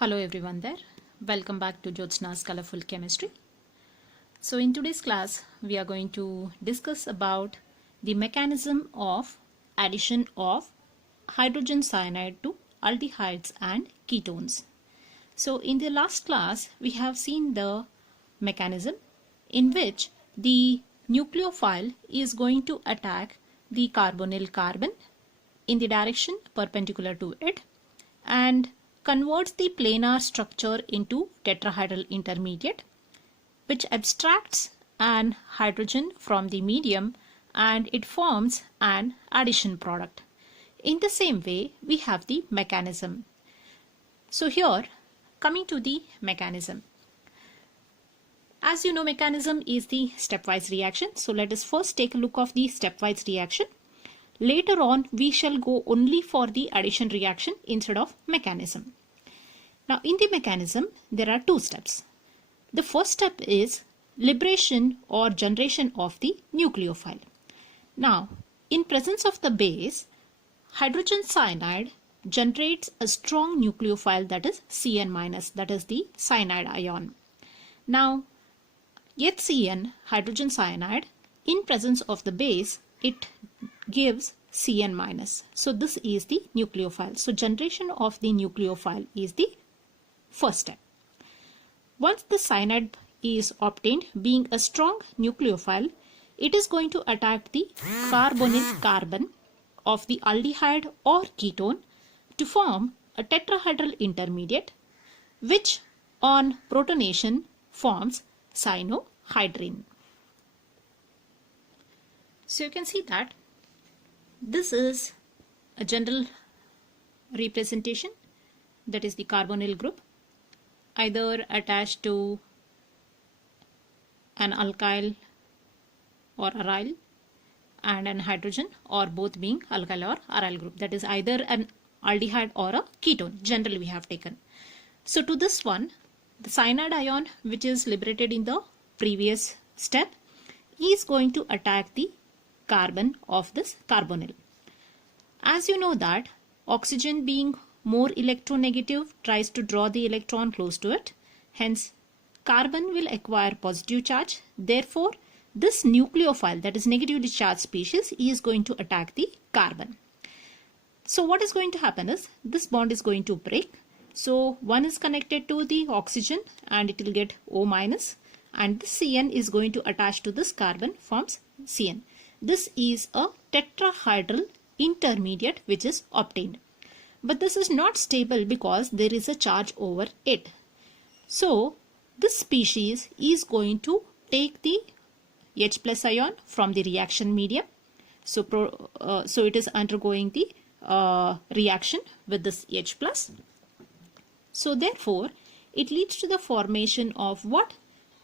Hello everyone there. Welcome back to Jyotsna's Colorful Chemistry. So in today's class, we are going to discuss about the mechanism of addition of hydrogen cyanide to aldehydes and ketones. So in the last class, we have seen the mechanism in which the nucleophile is going to attack the carbonyl carbon in the direction perpendicular to it and converts the planar structure into tetrahedral intermediate, which abstracts an hydrogen from the medium and it forms an addition product. In the same way, we have the mechanism. So here, coming to the mechanism. As you know, mechanism is the stepwise reaction. So let us first take a look of the stepwise reaction. Later on, we shall go only for the addition reaction instead of mechanism. Now, in the mechanism, there are two steps. The first step is liberation or generation of the nucleophile. Now, in presence of the base, hydrogen cyanide generates a strong nucleophile, that is Cn-, that is the cyanide ion. Now, HCN, hydrogen cyanide, in presence of the base, it gives Cn-. So this is the nucleophile. So generation of the nucleophile is the first step. Once the cyanide is obtained, being a strong nucleophile, it is going to attack the carbonyl carbon of the aldehyde or ketone to form a tetrahedral intermediate, which on protonation forms cyanohydrin. So you can see that this is a general representation, that is the carbonyl group, either attached to an alkyl or aryl and an hydrogen, or both being alkyl or aryl group, that is either an aldehyde or a ketone, generally we have taken. So to this one, the cyanide ion, which is liberated in the previous step, is going to attack the carbon of this carbonyl. As you know that oxygen, being more electronegative, tries to draw the electron close to it. Hence, carbon will acquire positive charge. Therefore, this nucleophile, that is negatively charged species, is going to attack the carbon. So what is going to happen is, this bond is going to break. So one is connected to the oxygen and it will get O-, and this Cn is going to attach to this carbon, forms Cn. This is a tetrahedral intermediate which is obtained. But this is not stable because there is a charge over it. So this species is going to take the H+ ion from the reaction medium. So it is undergoing the reaction with this H+. So therefore, it leads to the formation of what?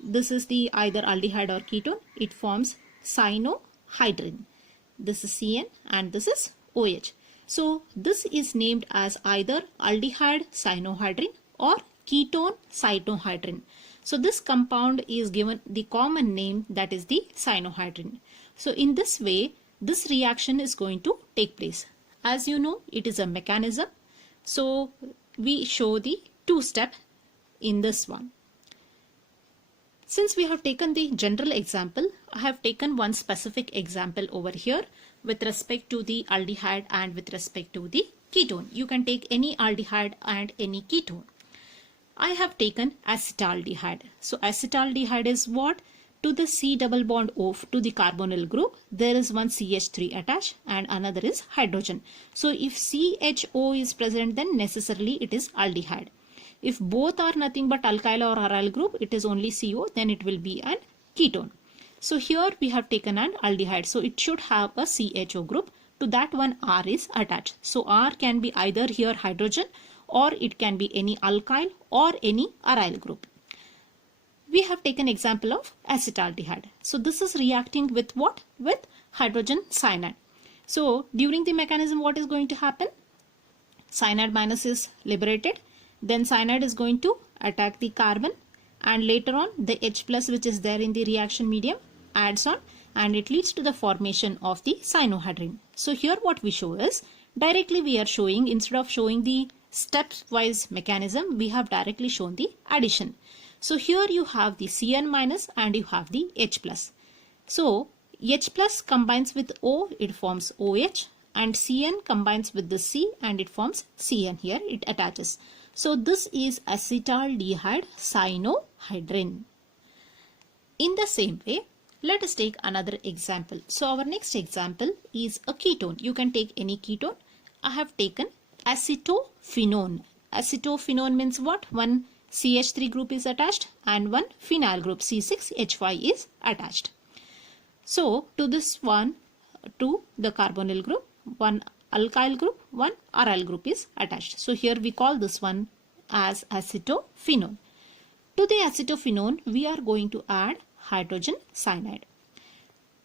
This is the either aldehyde or ketone. It forms cyanohydrin. This is Cn and this is OH. So this is named as either aldehyde cyanohydrin or ketone cyanohydrin. So this compound is given the common name, that is the cyanohydrin. So in this way, this reaction is going to take place. As you know, it is a mechanism. So we show the two step in this one. Since we have taken the general example, I have taken one specific example over here with respect to the aldehyde and with respect to the ketone. You can take any aldehyde and any ketone. I have taken acetaldehyde. So acetaldehyde is what? To the C double bond O to the carbonyl group, there is one CH3 attached and another is hydrogen. So if CHO is present, then necessarily it is aldehyde. If both are nothing but alkyl or aryl group, it is only CO, then it will be an ketone. So here we have taken an aldehyde. So it should have a CHO group. To that one R is attached. So R can be either here hydrogen or it can be any alkyl or any aryl group. We have taken example of acetaldehyde. So this is reacting with what? With hydrogen cyanide. So during the mechanism, what is going to happen? Cyanide minus is liberated. Then cyanide is going to attack the carbon, and later on the H+ which is there in the reaction medium adds on, and it leads to the formation of the cyanohydrin. So here what we show is, directly we are showing, instead of showing the stepwise mechanism, we have directly shown the addition. So here you have the Cn minus and you have the H plus. So H plus combines with O, it forms OH, and Cn combines with the C and it forms Cn. Here it attaches. So this is acetaldehyde cyanohydrin. In the same way, let us take another example. So our next example is a ketone. You can take any ketone. I have taken acetophenone. Acetophenone means what? One CH3 group is attached and one phenyl group C6H5 is attached. So to this one, to the carbonyl group, one alkyl group, one aryl group is attached. So here we call this one as acetophenone. To the acetophenone, we are going to add hydrogen cyanide.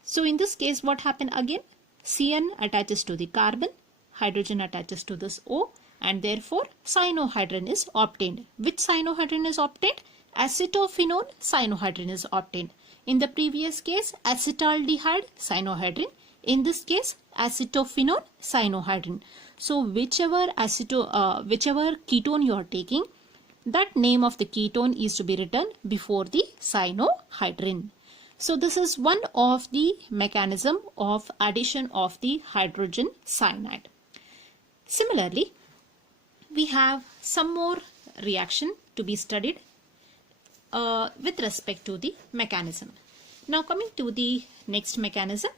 So in this case, what happened again? Cn attaches to the carbon, hydrogen attaches to this O, and therefore cyanohydrin is obtained. Which cyanohydrin is obtained? Acetophenone cyanohydrin is obtained. In the previous case, acetaldehyde cyanohydrin. In this case, acetophenone cyanohydrin. So whichever ketone you are taking, that name of the ketone is to be written before the cyanohydrin. So this is one of the mechanism of addition of the hydrogen cyanide. Similarly, we have some more reaction to be studied with respect to the mechanism. Now coming to the next mechanism.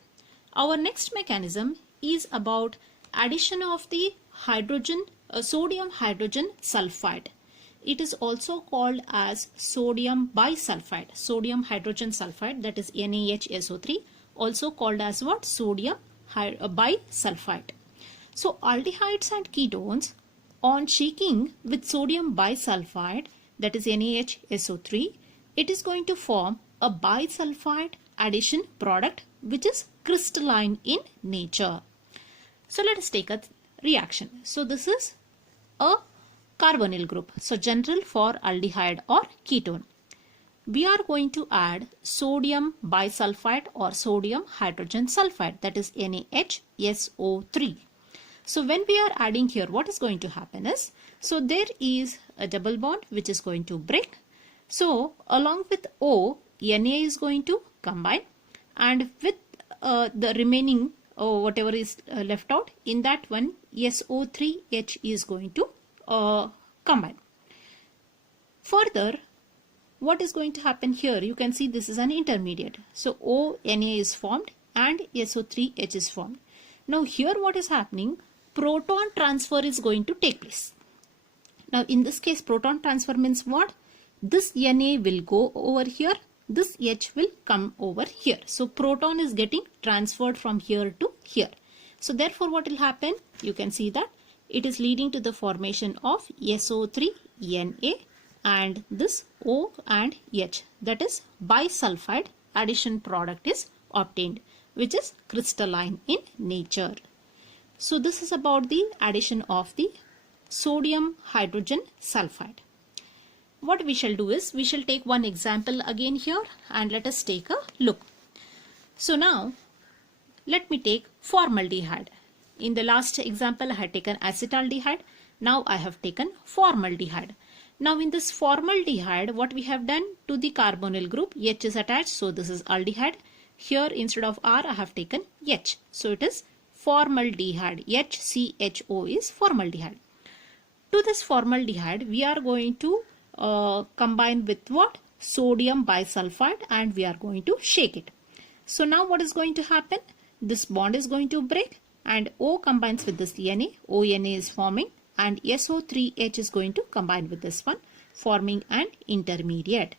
Our next mechanism is about addition of the sodium hydrogen sulfide. It is also called as sodium bisulfide, sodium hydrogen sulfide, that is NaHSO3, also called as what? Sodium bisulfide. So aldehydes and ketones, on shaking with sodium bisulfide, that is NaHSO3, it is going to form a bisulfide addition product which is crystalline in nature. So let us take a reaction. So this is a carbonyl group. So general for aldehyde or ketone. We are going to add sodium bisulfide or sodium hydrogen sulfide, that is NaHSO3. So when we are adding here, what is going to happen is, so there is a double bond which is going to break. So along with O, Na is going to combine, and with the remaining whatever is left out, in that one SO3H is going to combine. Further, what is going to happen here? You can see this is an intermediate. So ONA is formed and SO3H is formed. Now here what is happening? Proton transfer is going to take place. Now in this case, proton transfer means what? This Na will go over here. This H will come over here. So proton is getting transferred from here to here. So therefore what will happen? You can see that it is leading to the formation of SO3Na and this O and H, that is bisulfide addition product is obtained, which is crystalline in nature. So this is about the addition of the sodium hydrogen sulfide. What we shall do is, we shall take one example again here and let us take a look. So now let me take formaldehyde. In the last example I had taken acetaldehyde. Now I have taken formaldehyde. Now in this formaldehyde, what we have done, to the carbonyl group H is attached, so this is aldehyde. Here instead of R I have taken H, so it is formaldehyde. HCHO is formaldehyde. To this formaldehyde we are going to combine with what? Sodium bisulfide, and we are going to shake it. So now what is going to happen? This bond is going to break and O combines with this Na, ONA is forming, and SO3H is going to combine with this one, forming an intermediate.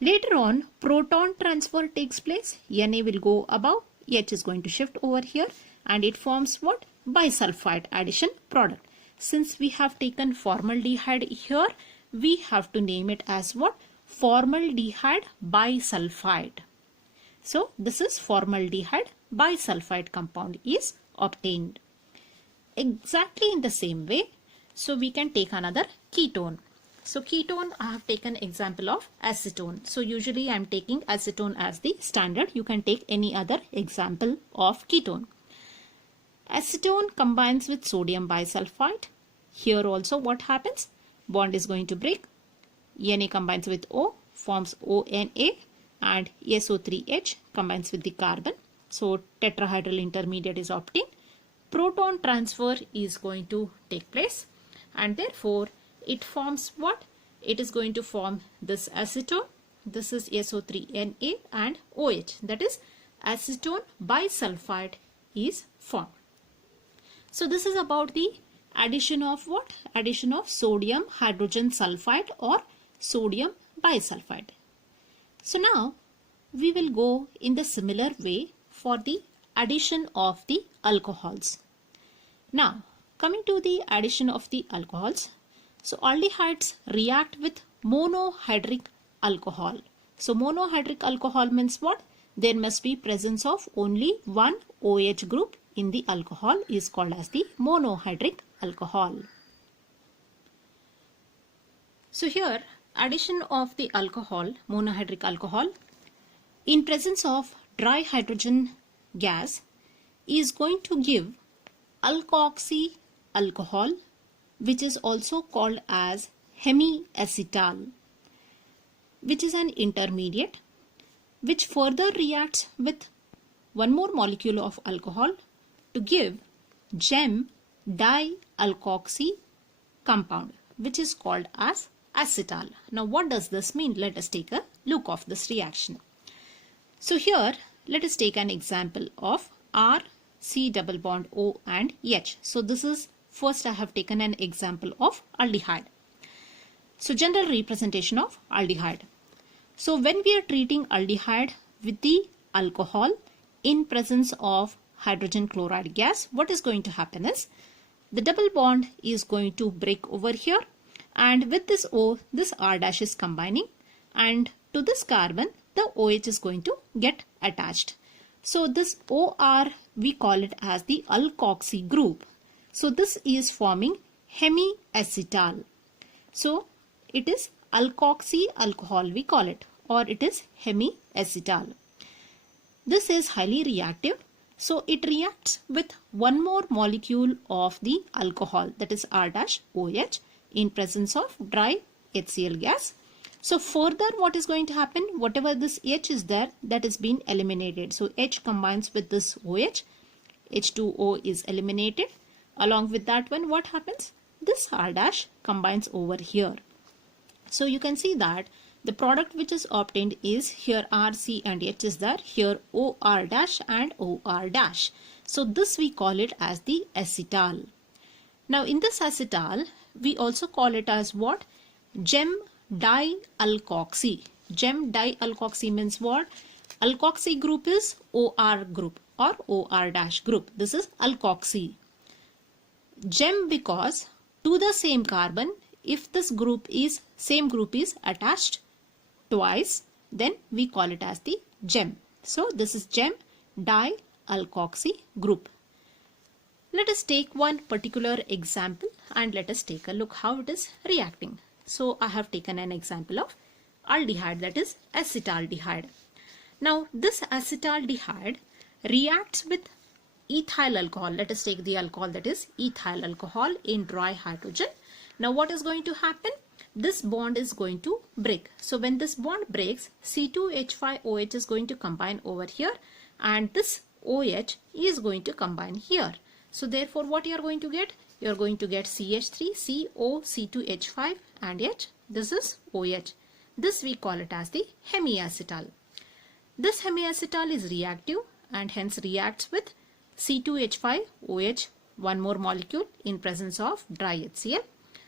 Later on, proton transfer takes place. Na will go above, H is going to shift over here, and it forms what? Bisulfide addition product. Since we have taken formaldehyde here, we have to name it as what? Formaldehyde bisulfide. So this is formaldehyde bisulfide compound is obtained. Exactly in the same way, so we can take another ketone. So ketone, I have taken example of acetone. So usually I am taking acetone as the standard. You can take any other example of ketone. Acetone combines with sodium bisulfide. here also what happens? Bond is going to break. Na combines with O, forms ONA, and SO3H combines with the carbon. So tetrahedral intermediate is obtained. Proton transfer is going to take place, and therefore it forms what? It is going to form this acetone. This is SO3Na and OH, that is acetone bisulfite is formed. So this is about the addition of what? Addition of sodium hydrogen sulfide or sodium bisulfide. So now we will go in the similar way for the addition of the alcohols. Now coming to the addition of the alcohols, so aldehydes react with monohydric alcohol. So monohydric alcohol means what? There must be presence of only one OH group in the alcohol is called as the monohydric alcohol. So here addition of the alcohol, monohydric alcohol, in presence of dry hydrogen gas is going to give alkoxy alcohol, which is also called as hemiacetal, which is an intermediate which further reacts with one more molecule of alcohol to give gem dialkoxy compound, which is called as acetal. Now what does this mean? Let us take a look of this reaction. So here let us take an example of R, C double bond O and H. So this is first I have taken an example of aldehyde. So general representation of aldehyde. So when we are treating aldehyde with the alcohol in presence of hydrogen chloride gas, what is going to happen is the double bond is going to break over here, and with this O, this R dash is combining, and to this carbon the OH is going to get attached. So this OR we call it as the alkoxy group. So this is forming hemiacetal. So it is alkoxy alcohol we call it, or it is hemiacetal. This is highly reactive. So it reacts with one more molecule of the alcohol, that is R dash OH, in presence of dry HCl gas. So further what is going to happen? Whatever this H is there, that is being eliminated. So H combines with this OH, H2O is eliminated. Along with that one, what happens? This R dash combines over here. So you can see that the product which is obtained is here R, C and H is there, here OR dash and OR dash. So this we call it as the acetal. Now in this acetal, we also call it as what? Gem dialkoxy. Gem dialkoxy means what? Alkoxy group is OR group or OR dash group. This is alkoxy. Gem because to the same carbon, if this group is same group is attached twice, then we call it as the gem. So this is gem dialkoxy group. Let us take one particular example and let us take a look how it is reacting. So I have taken an example of aldehyde, that is acetaldehyde. Now this acetaldehyde reacts with ethyl alcohol. Let us take the alcohol, that is ethyl alcohol, in dry hydrogen. Now what is going to happen? This bond is going to break. So when this bond breaks, C2H5OH is going to combine over here, and this OH is going to combine here. So therefore what you are going to get? You are going to get CH3, CO, C2H5 and H. This is OH. This we call it as the hemiacetal. This hemiacetal is reactive and hence reacts with C2H5OH, one more molecule in presence of dry HCl.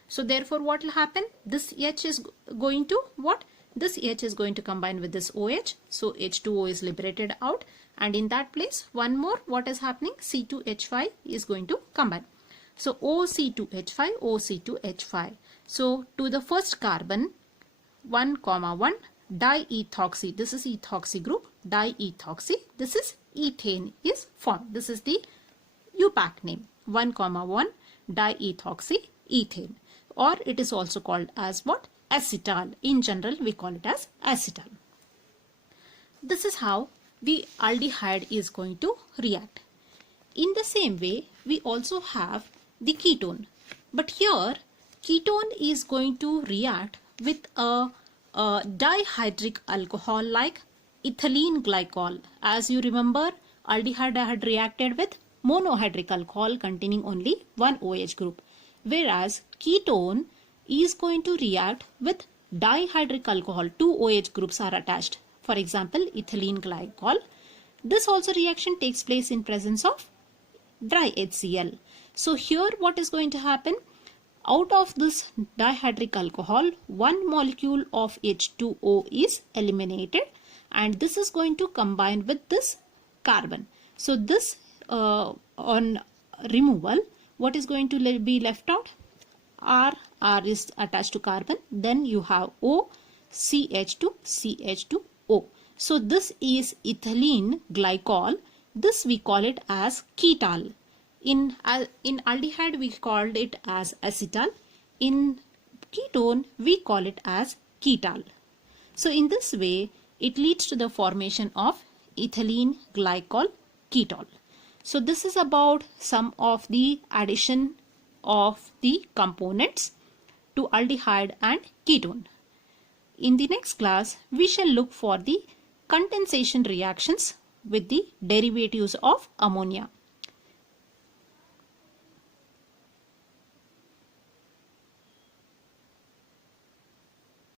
So therefore what will happen? This H is going to what? This H is going to combine with this OH. So H2O is liberated out, and in that place one more what is happening? C2H5 is going to combine. So OC2H5, OC2H5. So to the first carbon 1, 1 diethoxy. This is ethoxy group, diethoxy. This is ethane is formed. This is the UPAC name, 1, 1 diethoxy ethane, or it is also called as what? Acetal. In general we call it as acetal. This is how the aldehyde is going to react. In the same way we also have the ketone. But here ketone is going to react with a dihydric alcohol like ethylene glycol. As you remember, aldehyde had reacted with monohydric alcohol containing only one OH group, whereas ketone is going to react with dihydric alcohol. Two OH groups are attached. For example, ethylene glycol. This also reaction takes place in presence of dry HCl. So here what is going to happen? Out of this dihydric alcohol, one molecule of H2O is eliminated, and this is going to combine with this carbon. So this on removal, what is going to be left out? R is attached to carbon, then you have O, CH2, CH2O. So this is ethylene glycol. This we call it as ketal. In aldehyde we called it as acetal. In ketone we call it as ketal. So in this way it leads to the formation of ethylene glycol ketol. So this is about some of the addition of the components to aldehyde and ketone. In the next class we shall look for the condensation reactions with the derivatives of ammonia.